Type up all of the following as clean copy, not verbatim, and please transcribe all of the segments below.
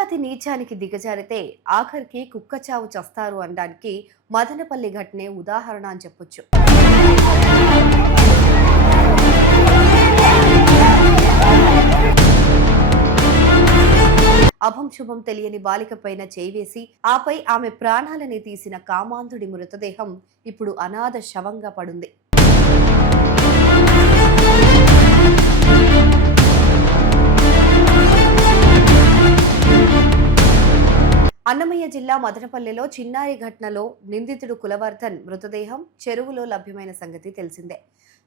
నీచాతి నీచానికి దిగజారితే ఆఖరికి కుక్క చావు చస్తారు అనడానికి మదనపల్లి ఘటనే ఉదాహరణ అని చెప్పొచ్చు. అభం శుభం తెలియని బాలిక పైన చేయివేసి ఆపై ఆమె ప్రాణాలని తీసిన కామాంధుడి మృతదేహం ఇప్పుడు అనాథ శవంగా పడుంది. అన్నమయ్య జిల్లా మదనపల్లిలో చిన్నారి ఘటనలో నిందితుడు కులవర్ధన్ మృతదేహం చెరువులో లభ్యమైన సంగతి తెలిసిందే.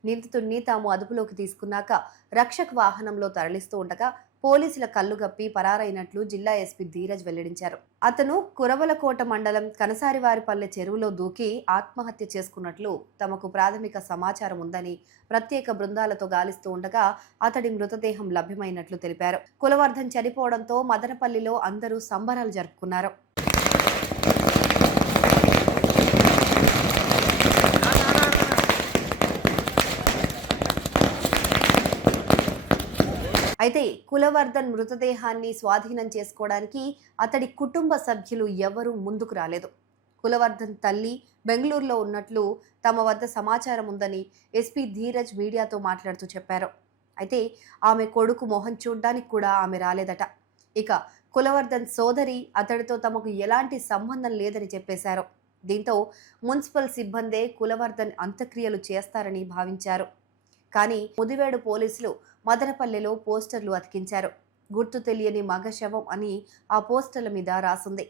నిందితుడిని తాము అదుపులోకి తీసుకున్నాక రక్షక్ వాహనంలో తరలిస్తూ ఉండగా పోలీసుల కళ్లుగప్పి పరారైనట్లు జిల్లా ఎస్పీ ధీరజ్ వెల్లడించారు. అతను కురవలకోట మండలం కనసారివారిపల్లె చెరువులో దూకి ఆత్మహత్య చేసుకున్నట్లు తమకు ప్రాథమిక సమాచారం ఉందని ప్రత్యేక బృందాలతో గాలిస్తూ ఉండగా అతడి మృతదేహం లభ్యమైనట్లు తెలిపారు. కులవర్ధన్ చనిపోవడంతో మదనపల్లిలో అందరూ సంబరాలు జరుపుకున్నారు. అయితే కులవర్ధన్ మృతదేహాన్ని స్వాధీనం చేసుకోవడానికి అతడి కుటుంబ సభ్యులు ఎవరూ ముందుకు రాలేదు. కులవర్ధన్ తల్లి బెంగళూరులో ఉన్నట్లు తమ వద్ద సమాచారం ఉందని ఎస్పీ ధీరజ్ మీడియాతో మాట్లాడుతూ చెప్పారు. అయితే ఆమె కొడుకు మోహన్ చూడ్డానికి కూడా ఆమె రాలేదట. ఇక కులవర్ధన్ సోదరి అతడితో తమకు ఎలాంటి సంబంధం లేదని చెప్పేశారు. దీంతో మున్సిపల్ సిబ్బందే కులవర్ధన్ అంత్యక్రియలు చేస్తారని భావించారు. కానీ ముదివేడు పోలీసులు మదనపల్లెలో పోస్టర్లు అతికించారు. గుర్తు తెలియని మగ శవం అని ఆ పోస్టర్ల మీద రాసుంది.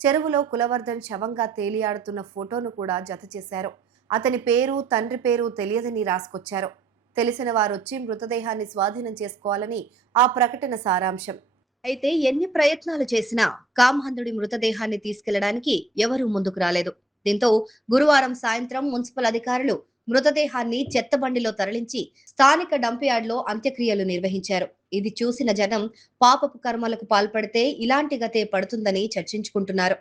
చెరువులో కులవర్ధన్ శవంగా తేలియాడుతున్న ఫోటోను కూడా జత చేశారు. అతని పేరు తండ్రి పేరు తెలియదని రాసుకొచ్చారు. తెలిసిన వారొచ్చి మృతదేహాన్ని స్వాధీనం చేసుకోవాలని ఆ ప్రకటన సారాంశం. అయితే ఎన్ని ప్రయత్నాలు చేసినా కామాంధుడి మృతదేహాన్ని తీసుకెళ్లడానికి ఎవరూ ముందుకు రాలేదు. దీంతో గురువారం సాయంత్రం మున్సిపల్ అధికారులు మృతదేహాన్ని చెత్తబండిలో తరలించి స్థానిక డంప్యార్డ్లో అంత్యక్రియలు నిర్వహించారు. ఇది చూసిన జనం పాపపు కర్మలకు పాల్పడితే ఇలాంటి గతే పడుతుందని చర్చించుకుంటున్నారు.